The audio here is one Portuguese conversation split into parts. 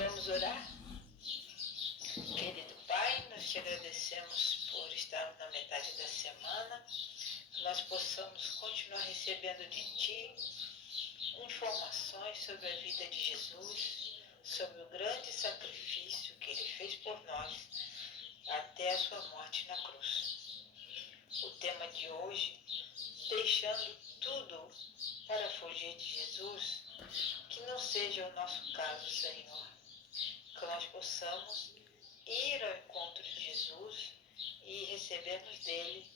Vamos orar? Querido Pai, nós te agradecemos por estarmos na metade da semana, que nós possamos continuar recebendo de Ti informações sobre a vida de Jesus, sobre o grande sacrifício que Ele fez por nós até a sua morte na cruz. O tema de hoje, deixando tudo para fugir de Jesus, que não seja o nosso caso, Senhor. Que nós possamos ir ao encontro de Jesus e recebermos dele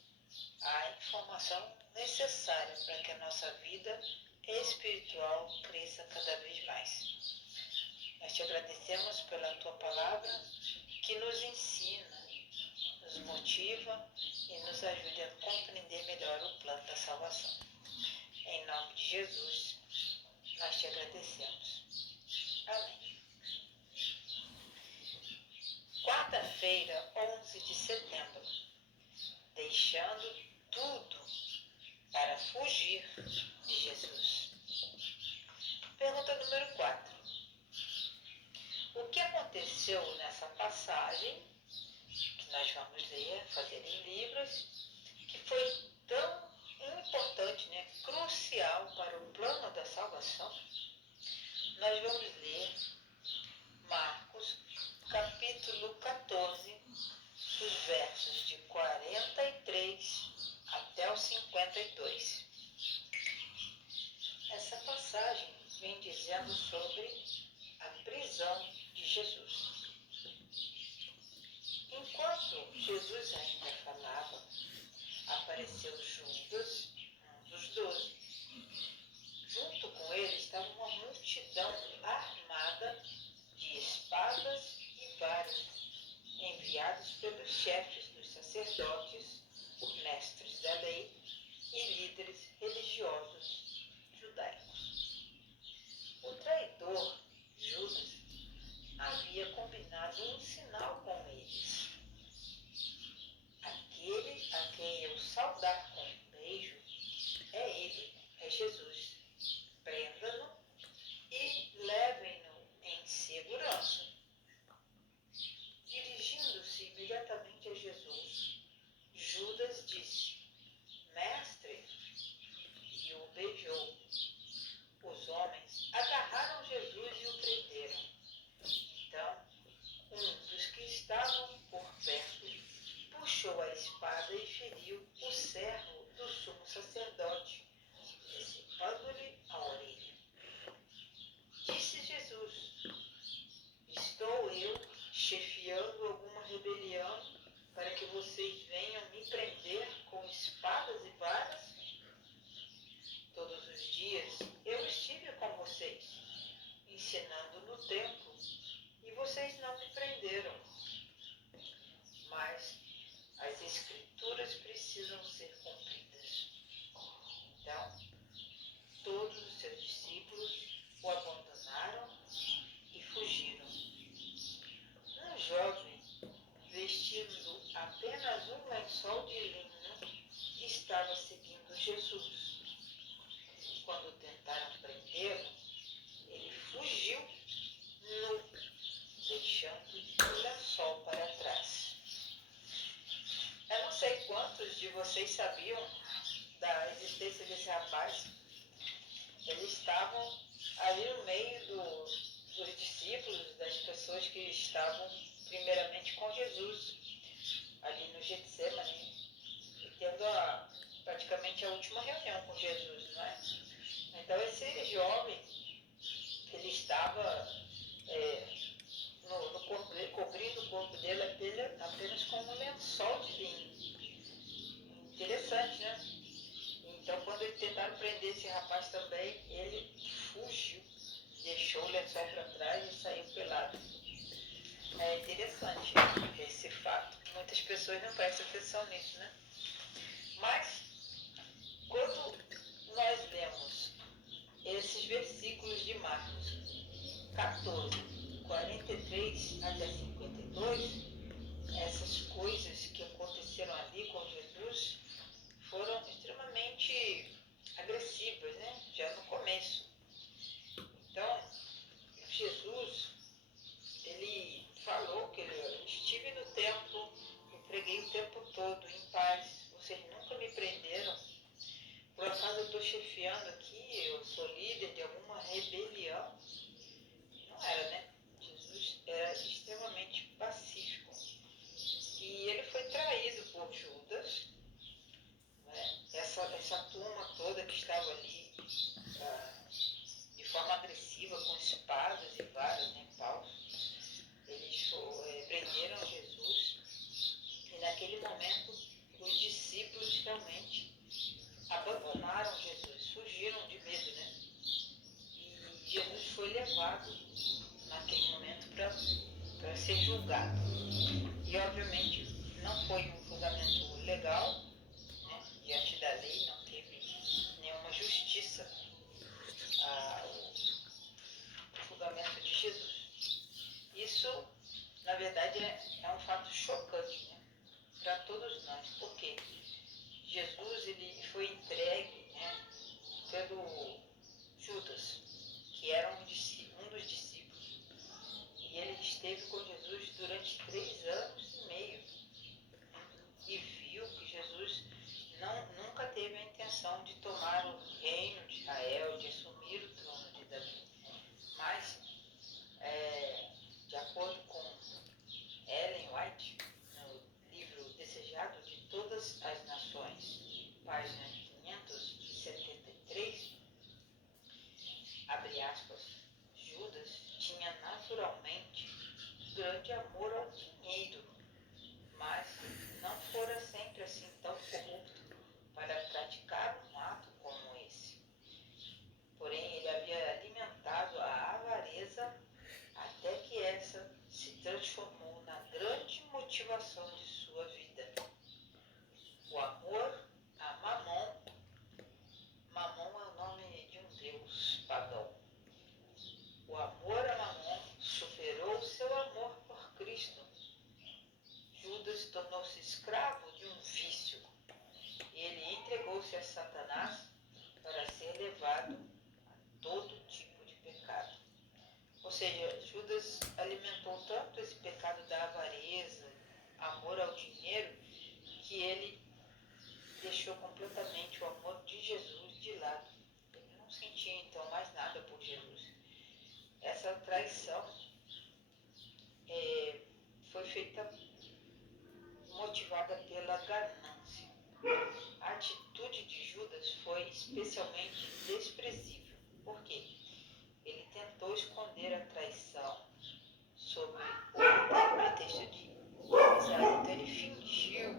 a informação necessária para que a nossa vida espiritual cresça cada vez mais. Nós te agradecemos pela tua palavra que nos ensina, nos motiva e nos ajuda a compreender melhor o plano da salvação. Em nome de Jesus, nós te agradecemos. Amém. Quarta-feira, 11 de setembro. Deixando tudo para fugir de Jesus. Pergunta número 4. O que aconteceu nessa passagem, que nós vamos ler, fazer em Libras, que foi tão importante, crucial para o plano da salvação? Nós vamos ler Marcos, capítulo 14, os versos de 43 até o 52. Essa passagem vem dizendo sobre a prisão de Jesus. Enquanto Jesus ainda falava, apareceu Judas, um dos 12. Junto com ele estava uma multidão armada de espadas e varas, enviados pelos chefes dos sacerdotes, mestres da lei e líderes religiosos judaicos. O traidor, Judas, havia combinado um sinal com eles. Aquele a quem eu saudar com um beijo é ele, é Jesus. Prenda-no e levem-no em segurança. Dirigindo-se imediatamente a Jesus, Judas disse: Mestre, e o beijou. Os homens agarraram Jesus e o prenderam. Então, um dos que estavam por perto puxou a espada e feriu o servo do sumo sacerdote, decepando-lhe a orelha. Disse Jesus: Estou eu chefiando alguma rebelião para que vocês venham me prender com espadas e varas? Todos os dias eu estive com vocês, ensinando no templo, e vocês não me prenderam. Mas as Escrituras precisam ser cumpridas. Então, todos os seus discípulos o abandonaram e fugiram. Um jovem, vestindo apenas um lençol de linho, estava seguindo Jesus. Quando tentaram prendê-lo, ele fugiu nu, deixando o lençol para trás. Eu não sei quantos de vocês sabiam da existência desse rapaz. Eles estavam ali no meio dos discípulos, das pessoas que estavam primeiramente com Jesus, ali no Getsemane, tendo praticamente a última reunião com Jesus, não é? Então esse jovem, ele estava no corpo dele, cobrindo o corpo dele apenas com um lençol de linho. Interessante, né? Então quando eles tentaram prender esse rapaz também, ele fugiu, deixou o lençol para trás e saiu pelado. É interessante esse fato. Muitas pessoas não prestam atenção nisso, né? Mas, quando nós lemos esses versículos de Marcos 14, 43 até 52, essas coisas que aconteceram ali com Jesus foram extremamente agressivas, né? Já no começo. Então, Jesus templo, eu preguei o tempo todo em paz, vocês nunca me prenderam. Por acaso eu estou chefiando aqui, eu sou líder de alguma rebelião? Não era, né? Jesus era extremamente pacífico. E ele foi traído por Judas, né? Essa turma toda que estava ali de forma agressiva, com espadas e varas, né, paus, eles prenderam Jesus. E naquele momento, os discípulos realmente abandonaram Jesus, fugiram de medo, né? E Jesus foi levado naquele momento para ser julgado. E obviamente não foi um julgamento legal, né? Diante da lei, não teve nenhuma justiça o julgamento de Jesus. Isso, na verdade, é um fato chocante, né? Para todos nós, porque Jesus ele foi entregue, né, pelo Judas, que era um dos discípulos, e ele esteve com Jesus durante 3 anos e meio e viu que Jesus nunca teve a intenção de tomar o reino de Israel, de assumir o trono de Davi. Mas, de acordo com Ellen White, no livro Desejado de Todas as Nações, página 573, abre aspas, Judas tinha naturalmente grande amor ao dinheiro, mas não fora sempre assim tão corrupto para praticar um ato como esse. Porém, ele havia alimentado a avareza até que essa se transformou na grande motivação de sua vida. O amor a Mamon. Mamon é o nome de um deus pagão. O amor a Mamon superou seu amor por Cristo. Judas tornou-se escravo de um vício. Ele entregou-se a Satanás para ser levado a todo tipo de pecado. Ou seja, Judas alimentou tanto esse pecado da avareza, amor ao dinheiro, que ele deixou completamente o amor de Jesus de lado. Ele não sentia então mais nada por Jesus. Essa traição foi feita motivada pela ganância. A atitude de Judas foi especialmente desprezível. Por quê? Ele tentou esconder a traição sob o pretexto de amizade. Então ele fingiu,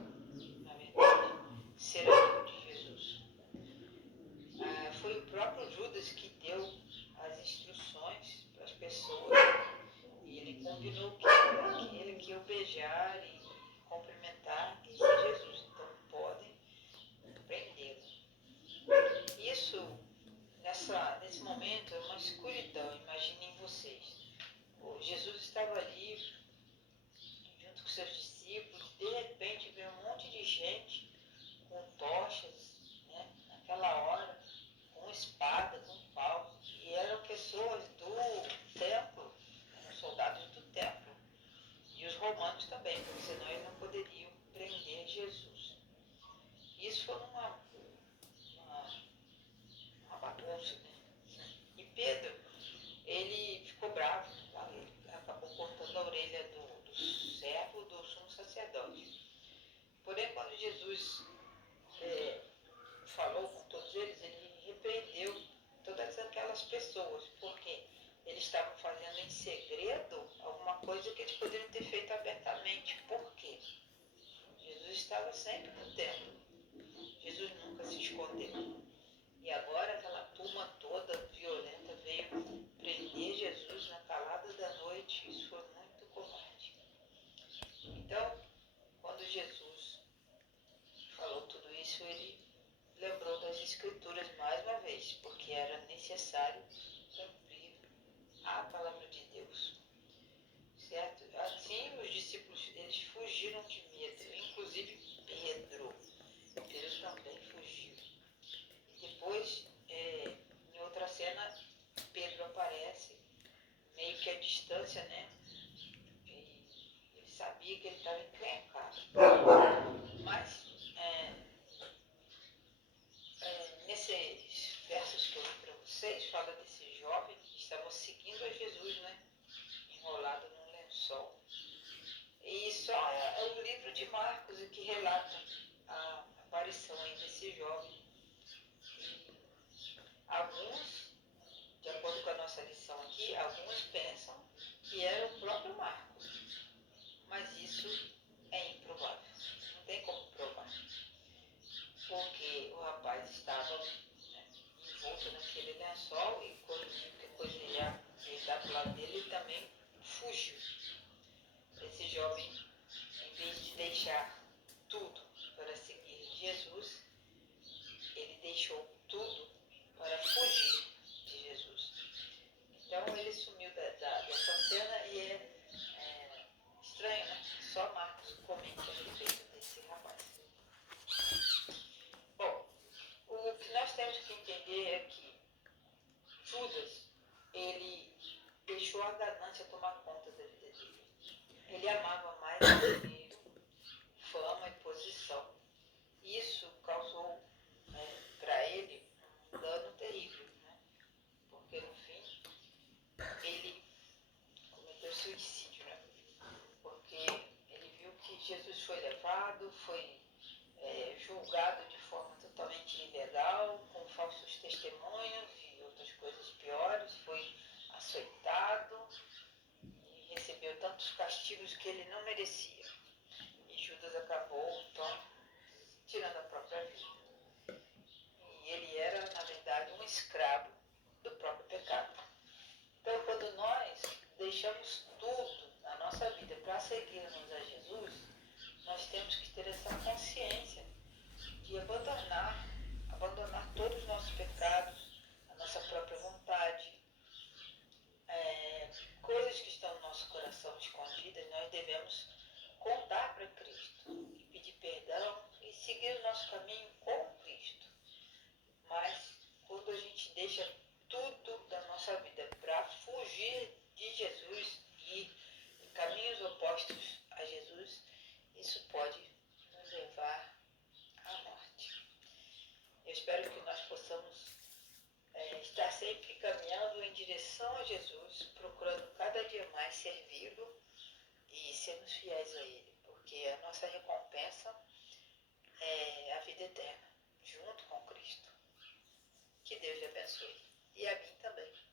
na verdade, ser amigo de Jesus. Foi o próprio Judas que deu as instruções para as pessoas. E ele combinou que aquele que eu beijar e cumprimentar esse Jesus. Então podem prendê-lo. Isso, nesse momento, é uma escuridão. Imaginem vocês. Jesus estava ali junto com seus discípulos. De repente veio um monte de gente com tochas, né, naquela hora, com espada, com paus, e eram pessoas do templo, eram soldados do templo, e os romanos também, porque senão eles não poderiam prender Jesus. Isso foi uma bagunça, né? E Pedro, ele ficou bravo, tá? Ele acabou cortando a orelha do servo do sumo sacerdote. Porém, quando Jesus falou com todos eles, ele repreendeu todas aquelas pessoas, porque eles estavam fazendo em segredo alguma coisa que eles poderiam ter feito abertamente. Por quê? Jesus estava sempre no templo. Jesus nunca se escondeu. E agora aquela turma toda violenta veio prender Jesus na calada da noite. Isso foi muito covarde. Então, quando Jesus falou tudo isso, ele lembrou das Escrituras mais uma vez, porque era necessário cumprir a palavra de Deus. Certo? Assim, os discípulos, eles fugiram de medo, inclusive Pedro. Pedro também fugiu. E depois, em outra cena, Pedro aparece, meio que à distância, né? E eles sabia que ele estava encrencado. Mas, nesses versos que eu li para vocês, fala desse jovem que estava seguindo a Jesus, né? Enrolado num lençol. E só é o livro de Marcos que relata a aparição aí desse jovem. Alguns, de acordo com a nossa lição aqui, alguns pensam que era o próprio Marcos, mas isso é improvável, não tem como provar, porque o rapaz estava, né, envolto naquele lençol e quando viu que a coisa ia dar para o lado dele, ele também fugiu. Esse jovem, em vez de deixar tudo para seguir Jesus, ele deixou tudo para fugir de Jesus. Então ele sumiu dessa cena e é estranho, né? Só Marcos comenta a respeito desse rapaz. Bom, o que nós temos que entender é que Judas, ele deixou a ganância tomar conta da vida dele. Ele amava mais o dinheiro, fama e posição. Isso causou, para ele um dano terrível, né? Porque no fim ele cometeu suicídio, né? Porque ele viu que Jesus foi levado, foi julgado de forma totalmente ilegal, com falsos testemunhos e outras coisas piores, foi açoitado e recebeu tantos castigos que ele não merecia. E Judas acabou, então, tirando a própria vida. E ele era, na verdade, um escravo do próprio pecado. Então, quando nós deixamos tudo na nossa vida para seguirmos a Jesus, nós temos que ter essa consciência de abandonar todos os nossos pecados, a nossa própria vontade, coisas que estão no nosso coração escondidas, nós devemos contar para Cristo e pedir perdão e seguir o nosso caminho com Cristo. Mas quando a gente deixa tudo da nossa vida para fugir de Jesus e em caminhos opostos a Jesus, isso pode nos levar à morte. Eu espero que nós possamos estar sempre caminhando em direção a Jesus, procurando cada dia mais servi-lo e sermos fiéis a Ele, porque a nossa recompensa é a vida eterna, junto com Cristo. Que Deus lhe abençoe. E a mim também.